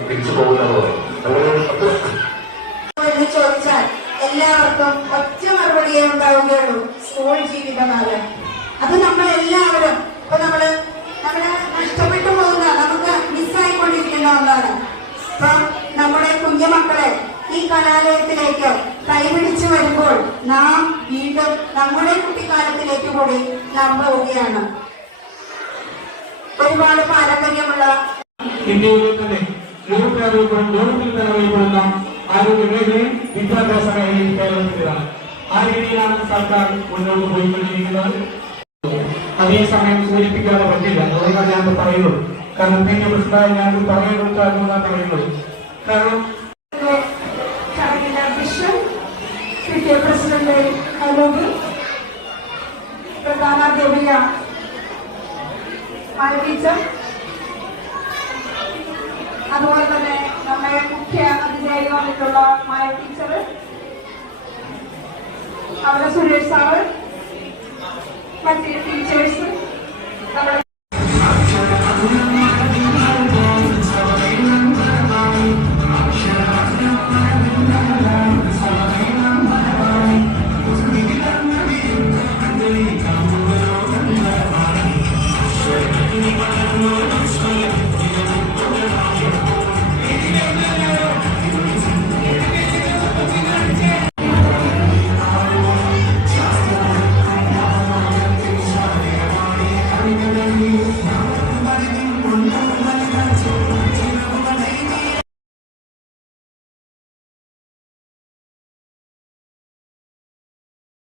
തിരിച്ചു പോകുന്നത് എന്ന് ചോദിച്ചാൽ എല്ലാവർക്കും ഒറ്റ മറുപടിയേ ഉണ്ടാവുകയുള്ളൂ സ്കൂൾ ജീവിതമാണ് അത് നമ്മൾ എല്ലാവരും ഇപ്പൊ നമ്മൾ നമ്മൾ നഷ്ടപ്പെട്ടു പോകുന്ന നമുക്ക് മിസ്സായിക്കൊണ്ടിരിക്കുന്ന ഒന്നാണ്. ഇപ്പൊ നമ്മുടെ കുഞ്ഞുമക്കളെ ഈ കലാലയത്തിലേക്ക് കൈപിടിച്ചു വരുമ്പോൾ നാം വീണ്ടും നമ്മുടെ കുട്ടിക്കാലത്തിലേക്ക് കൂടി നാം പോവുകയാണ്. ഒരുപാട് പാരമ്പര്യമുള്ള അറിയപ്പെടുന്ന ആരോഗ്യ മേഖലയും വിദ്യാഭ്യാസ മേഖലയും കേരളത്തിലാണ്. ആ രീതിയിലാണ് സർക്കാർ മുന്നോട്ട് പോയിക്കൊണ്ടിരിക്കുന്നത്. അതേസമയം സൂചിപ്പിക്കാതെ പറ്റില്ല. അതുകൊണ്ടാണ് ഞാൻ പറയുന്നത്. കാരണം പി ഞാൻ പറയുന്നത് അതുകൊണ്ടാണ് പറയുന്നത്. കാരണം T A president അലോകി പ്രധാനാധ്യാപിക Maya teacher അതുപോലെ തന്നെ നമ്മുടെ മുഖ്യ അതിഥിയായി വന്നിട്ടുള്ള മായ ടീച്ചർ അവിടെ സുരേഷ് സാറ് മറ്റ് ടീച്ചേഴ്സ് നമ്മുടെ